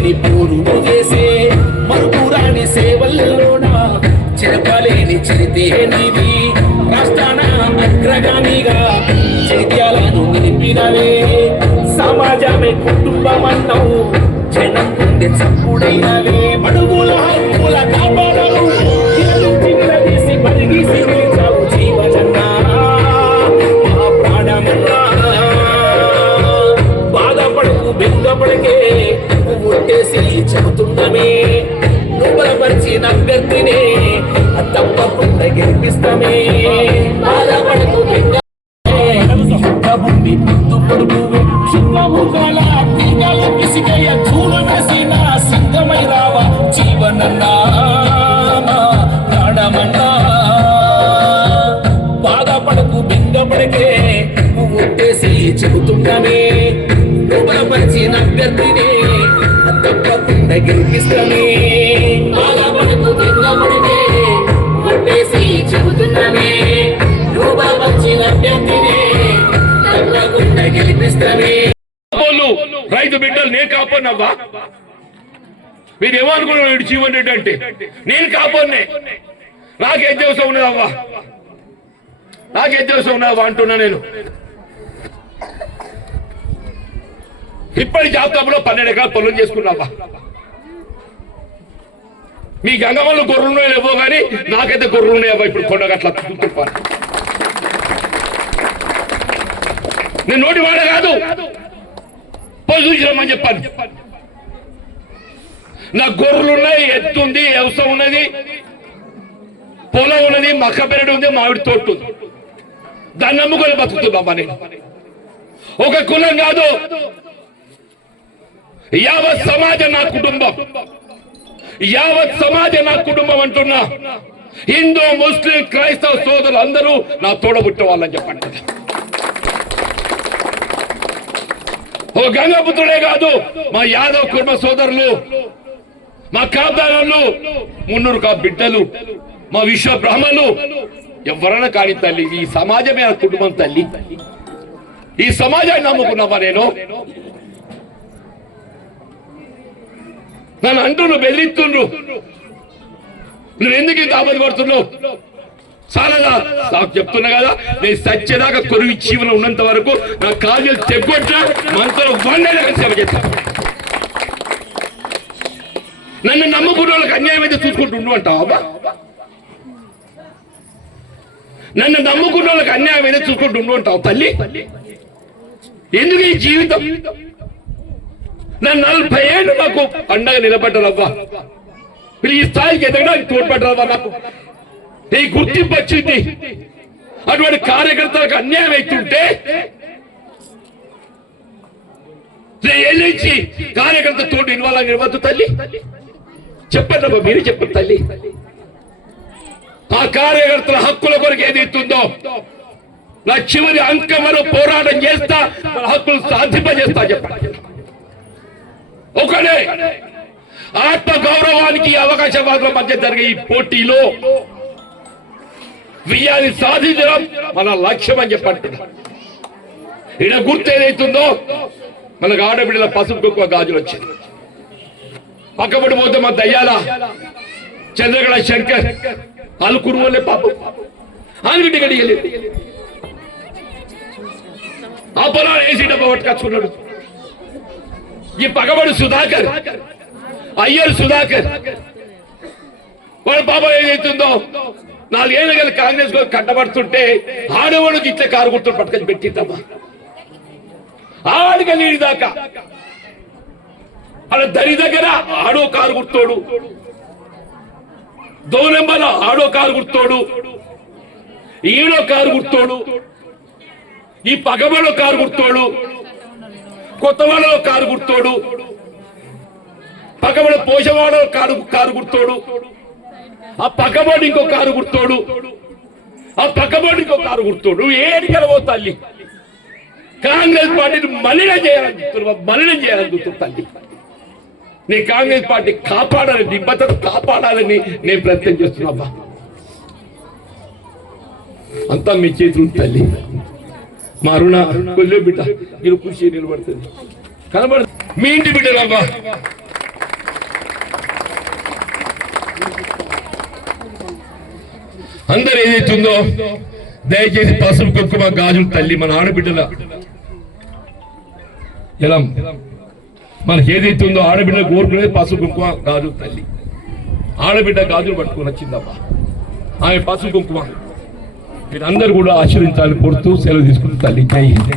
చెరపలేని పూరుడు చేసే మరుపురాని సేవల్లోన చెరపలేని చరితే నీది రాష్ట్రాన అగ్రగామిగా చైత్యాలను నిలిపినవే. సమాజమే కుటుంబం కుటుంబమన్నావు జనం గుండె చప్పుడైనవే. బడుగుల హక్కుల కాపాడవు నిలదీసి పరిగీసి చెబుతున్నానే లోపలపరిచి అభ్యర్థినే తప్పకుండా గెలిపిస్తానే. రైతు బిడ్డలు నేను కాపాడినవ్వా? మీరు ఏమనుకున్నారు వీడు జీవన్ రెడ్డి అంటే? నేను కాపాడినే. నాకేం దేవసం ఉన్నదవ్వా నాకేం దేవసం ఉన్నదవ్వా అంటున్నా నేను. ఇప్పటి జాబితాలో పన్నెండు ఎకరాలు పనులు చేసుకున్నావా? మీ గంగవల్లు గొర్రెలు ఉన్నాయో లేవో కానీ నాకైతే గొర్రెలు ఉన్నాయవ్వా ఇప్పుడు కొండగట్ల నేను నోటి వాడ కాదు. పోయి చూసిరమ్మని చెప్పాను. నా గొర్రెలు ఉన్నాయి ఎత్తుంది వ్యవసాయం ఉన్నది పొలం ఉన్నది మక్క పెరడు ఉంది మామిడి తోట ఉంది. దాన్ని నమ్ముకొని బతుకుతున్నామ్మా నేను. ఒక కులం కాదు. యావత్ సమాజం నా కుటుంబం. యావత్ సమాజం నా కుటుంబం అంటున్నా. హిందూ ముస్లిం క్రైస్తవ సోదరులు అందరూ నా తోడబుట్ట వాళ్ళని చెప్పండి. ఓ గంగాపుత్రుడే కాదు మా యాదవ్ కుటుంబ సోదరులు మా కాపుదారులు మున్నూరు కా బిడ్డలు మా విశ్వ బ్రహ్మలు ఎవరైనా కాని తల్లి ఈ సమాజమే నా కుటుంబం తల్లి. ఈ సమాజాన్ని నమ్ముకున్నావా నేను? నన్ను అంటుండ్రు బెదిరిస్తుండ్రు. నువ్వు ఎందుకు ఇంత ఆపద పడుతున్నావు? చాలదా? నాకు చెప్తున్నా కదా నేను సత్యదాకా కొరువి జీవనం ఉన్నంత వరకు నా కాజలు తెగ్గొట్టా మనతో వండేలా సేవ చేస్తాను నన్ను నమ్ముకున్న వాళ్ళకి అన్యాయం అయితే చూసుకుంటుండు అంటావా నన్ను నమ్ముకున్న వాళ్ళకి అన్యాయం అయితే చూసుకుంటుండు అంటావు తల్లి. ఎందుకు ఈ జీవితం? నన్ను నలభై ఏళ్ళు నాకు పండగ నిలబడ్డరవ్వా మీరు ఈ స్థాయికి ఎదగడానికి తోడ్పడ్డరవ్వా నాకు. నీ గుర్తింపు వచ్చింది. అటువంటి కార్యకర్తలకు అన్యాయం అవుతుంటే నుంచి కార్యకర్త తోటి ఇన్వాల్వ్ నిలవద్దు తల్లి. చెప్పండి అమ్మా మీరు చెప్పండి తల్లి. ఆ కార్యకర్తల హక్కుల కొరకు ఏది ఇస్తుందో నా చివరి అంకం వరకు పోరాటం చేస్తా నా హక్కులు సాధింపజేస్తా చెప్పండి. ఒకడే ఆత్మ గౌరవానికి అవకాశవాదుల మధ్య జరిగే ఈ పోటీలో విజయాన్ని సాధించడం మన లక్ష్యం అని చెప్పండి ఈడ గుర్తు ఏదైతుందో? మనకు ఆడబిడ్డల పసుపు కుక్కువ గాజులు వచ్చింది. పక్కబడి పోతే మా దయ్యాల చంద్రగడ శంకర్ వాళ్ళు కురువలే పాపం ఆనుగడ్డి గడియలేదు ఆ పొలాలు వేసి డబ్బా పట్టుకొచ్చుకున్నాడు. ఈ పగబడి సుధాకర్ అయ్యర్ సుధాకర్. వాళ్ళ పాప ఏదైతుందో? నాలుగేళ్ళ గల కాంగ్రెస్ కట్టబడుతుంటే ఆడవాళ్ళకి ఇట్లా కారు గుర్తులు పట్టుకొని పెట్టిద్దమ్మా ఆడికి నీడి దాకా. అలా దరి దగ్గర ఆడో కారు గుర్తోడు దోనెంబల ఆడో కారు గుర్తోడు ఈడో కారు గుర్తోడు ఈ పగబడో కారు గుర్తోడు కొత్తవాడలో కారు గుర్తోడు పగబడ పోషవాడలో కారు కారు గుర్తోడు ఆ పక్కబడి ఇంకో కారు గుర్తోడు. ఆ పక్కబడి ఇంకో కారు గుర్తోడు. నువ్వు ఏది తల్లి. కాంగ్రెస్ పార్టీని మలినం చేయాలని చెప్తున్నావు మలినం చేయాలని చెప్తున్నావు తల్లి. నీ కాంగ్రెస్ పార్టీ కాపాడాలని నీ భద్రత కాపాడాలని నేను ప్రయత్నం చేస్తున్నా అంతా మీ చేతులు తల్లి. మా రుణ కొల్లే బిడ్డ మీరు కృషి నిలబడుతుంది. కనబడు మీ ఇంటి బిడ్డలవ్వా అందరు ఏదైతుందో దయచేసి పసుపు కుంకుమ గాజులు తల్లి మన ఆడబిడ్డల. ఎలా? మనకి ఏదైతుందో ఆడబిడ్డ కోరుకునేది పసుపు కుంకుమ గాజులు తల్లి. ఆడబిడ్డ గాజులు పట్టుకుని వచ్చిందమ్మా ఆమె పసుపు కుంకుమ. మీరందరూ కూడా ఆశీర్వించాలని కోరుతూ సెలవు తీసుకుని తల్లి. జై హింద్.